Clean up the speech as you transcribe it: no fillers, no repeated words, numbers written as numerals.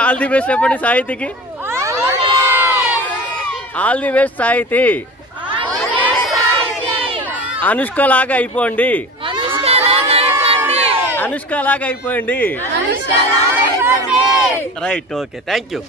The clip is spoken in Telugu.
ఆల్ ది బెస్ట్ చెప్పండి సాహితికి. All the best Sahiti. Anushka లాగా అయిపోండి. అనుష్క లాగా అయిపోయింది. Right, okay, thank you.